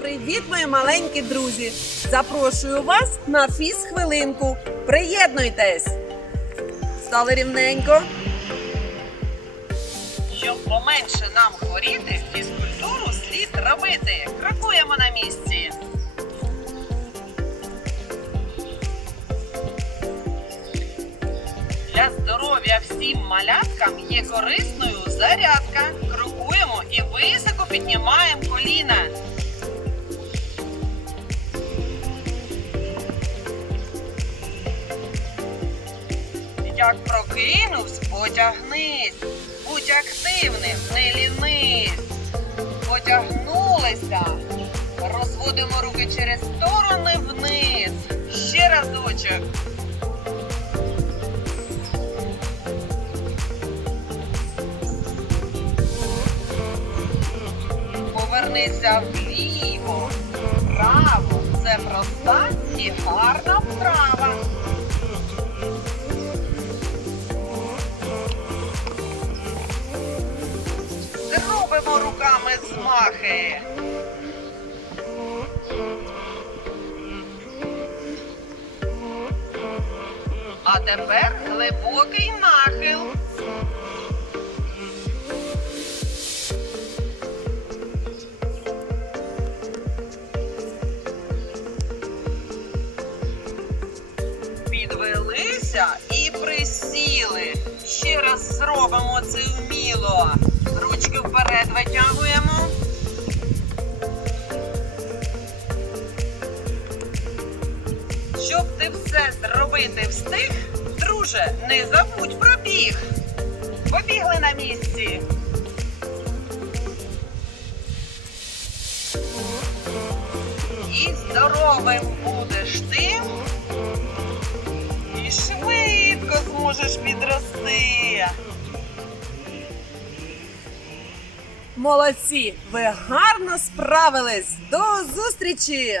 Привіт, мої маленькі друзі! Запрошую вас на фіз-хвилинку. Приєднуйтесь! Стали рівненько. Щоб поменше нам хворіти, фізкультуру слід робити. Крокуємо на місці. Для здоров'я всім маляткам є корисною зарядка. Крокуємо і високо піднімаємо Як прокинувсь, потягнись. Будь активним, не лінись. Потягнулися. Розводимо руки через сторони вниз. Ще разочок. Повернися вліво, вправо. Це проста і гарна вправа. Руками змахи. А тепер глибокий нахил. Підвелися і присіли. Ще раз зробимо це вміло. Ручки вперед витягуємо. Щоб ти все зробити встиг, друже, не забудь про біг. Побігли на місці. І здоровим будеш ти. І швидко зможеш підрости. Молодці! Ви гарно справились! До зустрічі!